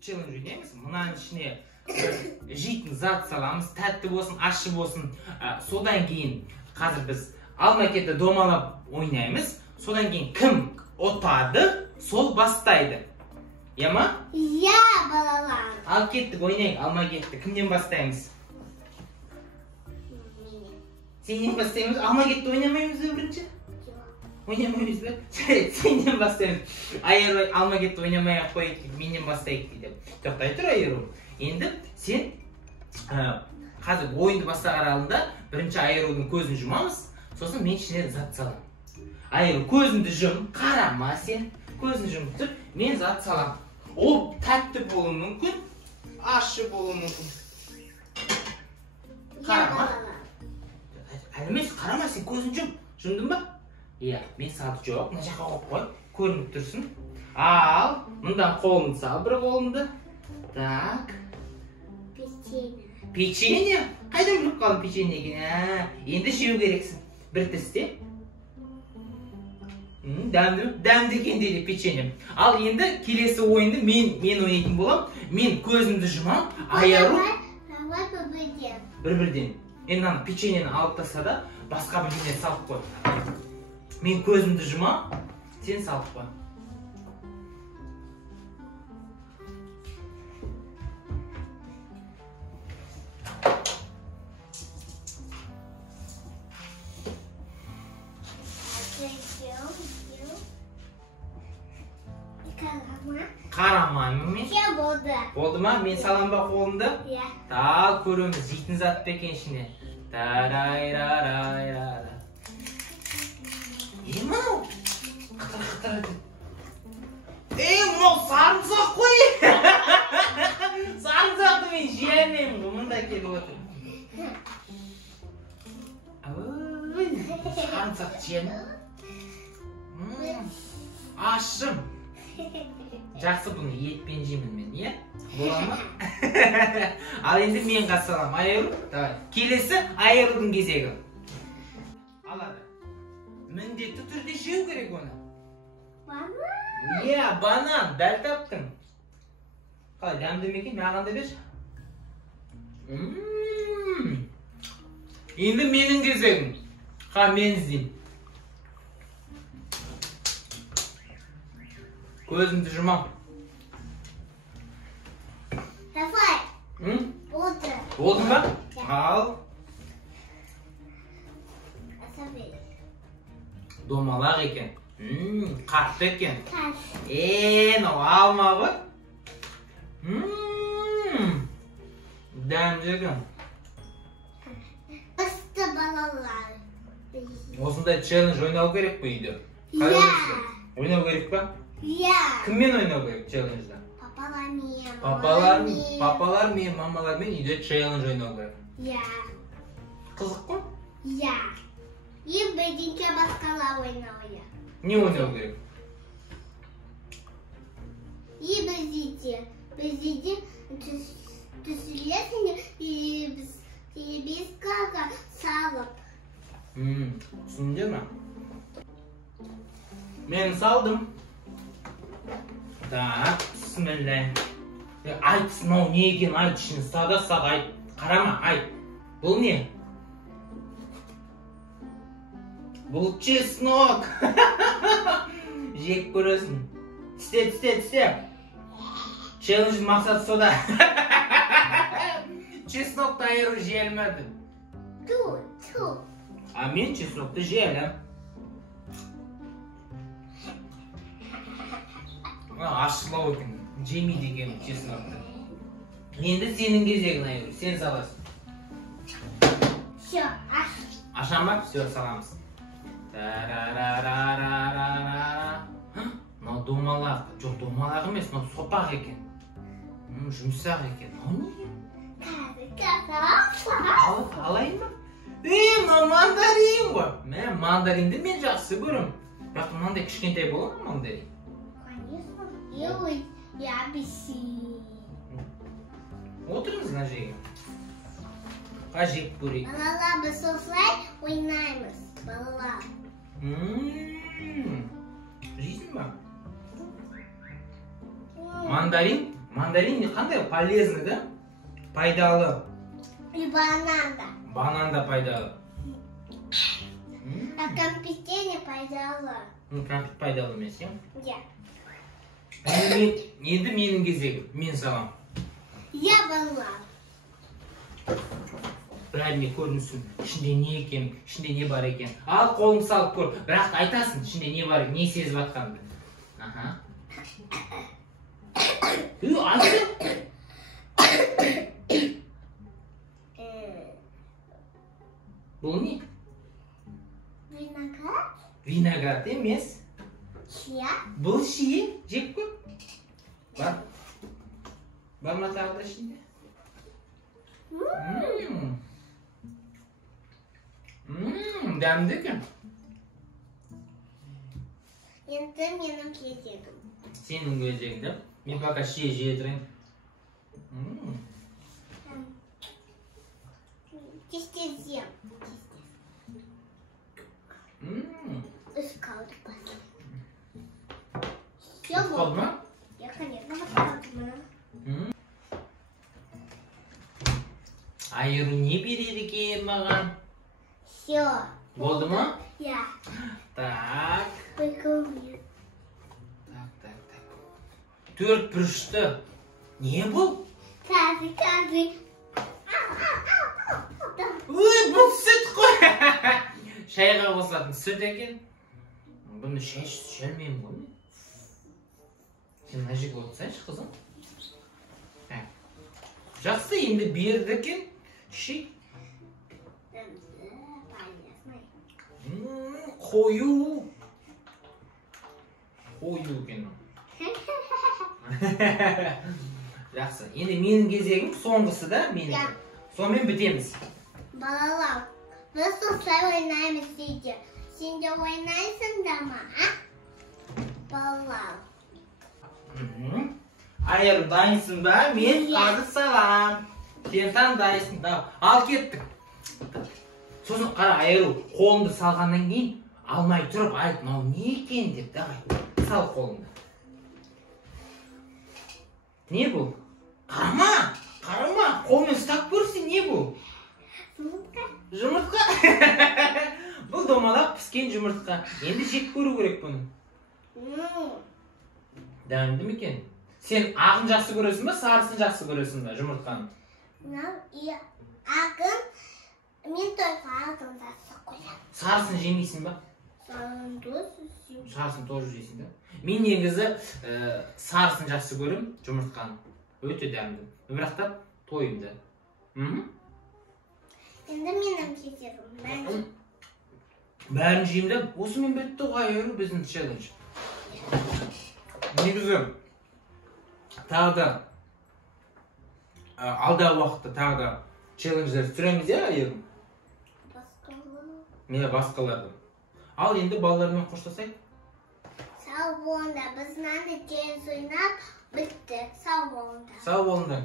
челлендж ойнаймыз. Мынаның ішіне жейтін зат саламыз, тәтті болсын, ащы болсын. Содан кейін қазір біз алма-кетті домалап ойнаймыз. Содан кейін кім ұтады, сол бастайды. Я ма? Я, балалар. Ал кеттік, ойнайық, алма-кетті. Кімден бастаймыз? Сенен бастаймыз. Алма-кетті ойнамаймыз ба бірінші? Ойнамаймыз ба? Сенен бастаймыз. Айыру алма-кетті ойнамай-ақ қойып, менен бастайық дейді. Тоқтай тұр, Айыру. Енді сен қазір ойынды бастағар алдында бірінші Айырудың көзін жұмамыз, сосын мен ішіне зат салам. Айыру, көзіңді жұм, қарама сен. Көзін жұмып тұр, мен зат салам. Ол тәтті болуы мүмкін, ащы болуы мүмкін. Қарама. Әлемес, қарама сен көзін жұм. Жұмдың ба? Иә, мен салды жоқ, мына жаққа қойып қой, көрініп тұрсын. Ал, мұндан қолыңды сал, бір қолыңды. Так. Печенье. Печенье? Қайдан біліп қалдың печенье екен? Енді жеу керексің. Bir тісте. Дәмді екен дейді печенье. Ал енді келесі ойынды мен ойнайтын болам. Мен көзімді жұмам, Айару бір-бірден. Енді ана печеньені алып тастаса да басқа бірдеңе салып қой. Мен көзімді жұмам, сен салып қой. Қарамаймын мен. Болды ма? Мен салам ба қолымды? Иә. Тал көреміз, жейтін зат па екен ішіне. Тарайрарайрара. Мынау? Қытыр-қытыр. Мынау сарымсақ қой! Сарымсақты мен жей алмаймын ғой, мұнда келіп отыр. Сарымсақ жеймін. Ашым. Жақсы, бұны етпен жеймін мен, е? Бола ма? Ал енді мен қатысалам. Айыру, давай. Келесі Айырудың кезегі. Алады. Міндетті түрде жеу керек оны. Банан? Е, банан, дәл таптың. Қалай, дәмді ме екен? Маған да берші. Енді менің кезегім. Мен іздеймін. Көзімді жұмам. Давай. Болды. Болды ма? Ал. Домалақ екен. Қатты екен. Мынау алма ғой. Дәмді екен. Басты балалар. Осындай челлендж ойнау керек па үйде? Иә. Ойнау керек па? Иә. Кіммен ойнау керек челленджда? Папалар мен, мамалар мен үйде челлендж ойнау керек. Иә. Қызық қой? Иә. Бірдеңке басқалар ойнау. Не ойнау керек? Бізде түсілесің біз қаға салып. Түсінде ма? Мен салдым. Так, бисмилля. Айт, мынау не екен? Айт, ішіне сақ айт. Қарама, айт. Бұл не? Бұл чеснок. Жек көресің. Тісте. Челлендждің мақсаты сода. Чеснокты Айыру жей алмады. Ту. А мен чеснокты жей алам. Ашшылау екен. Жемейді екен чеснокты. Енді сенің кезегің, Айыру. Сен саласың. Все, аш. Ашам ба? Все, саламыз. Мынау домалақ. Жоқ, домалақ емес, мынау сопақ екен. Жұмсақ екен. Алайын ба? Мынау мандарин ғой. Мандаринді мен жақсы көрім. Бірақ мынандай кішкентай болады ма мандарин? Я апельсин. Отырыңыз мына жерге. Жеп көрейік. Балалар, біз осылай ойнаймыз. Балалар. Жейсің ба? Мандарин Мандарин қандай полезный, да? Пайдалы. И банан да. Банан да пайдалы. А конфетение пайдалы. Кәмпит пайдалы емес, иә? Я. Енді менің кезегім. Мен салам. Я балалар. Бәріне көрінсін. Ішінде не екен, ішінде не бар екен. Ал қолыңды салып көр. Бірақ айтасың, ішінде не бар, не сезіп жатқаныңды. Аха. Айтшы. Бұл не? Виноград. Виноград емес. Шия. Бұл шие, жеп көр. Бар. Бар ма тағы да ішінде? Дәмді екен. Енді менің кезегім. Сенің кезегің, да? Мен пока шие жей тұрайын. Тез ем. Үш қалды бас. Все Қалды ма? Я, конечно, қалды. Айыру не береді екен маған? Все. Болды ма? Я. Так. Прикольно. Так. Төрт бұрышты. Не бұл? Кажи. Ой, бұл сүт қой. Шайға қосылатын сүт екен. Бұны шай ішілмеймін ғой. Сен мына жерге отырсайшы, қызым. Жақсы, енді берді екен. Ши. Қою екен. Жақсы, енді менің кезегім соңғысы да, менің. Сонымен бітеміз. Балалар, біз осылай ойнаймыз дейді. Сен де ойнайсың да ма, а? Балалар. Айыру, дайынсың ба? Мен қазір салам. Сен таңдайсың да. Ал кеттік. Сосын қара, Айыру, қолыңды салғаннан кейін алмай тұрып, айт, мынау не екен деп, давай, сал қолыңды. Не бұл? Қарама, қолмен ұстап көрсің, не бұл? Жұмыртқа. Бұл домалақ піскен жұмыртқа. Енді жеп көру керек бұны. Дәмді ме екен? Сен ағын жақсы көресің ба, сарысын жақсы көресің ба, жұмыртқаны? Ағын, мен только ағын жақсы қоям. Сарысын жемейсің ба? Сарысын тоже жейсің да? Мен негізі сарысын жақсы көрем, жұмыртқаны. Өте дәмді. Бірақ та тойымды. Енді менің кезегім. Бәрін жеймді. Осымен бітті ғой, біздің челлендж. Негізі тағы да алдағы уақытта тағы да челлендждер түсіреміз, иә, Айыру? Мені басқаларды. Ал енді балалармен қоштасайық. Сау болыңдар, біз мынаны тез ойнап бітті. Сау болыңдар. Сау болыңдар.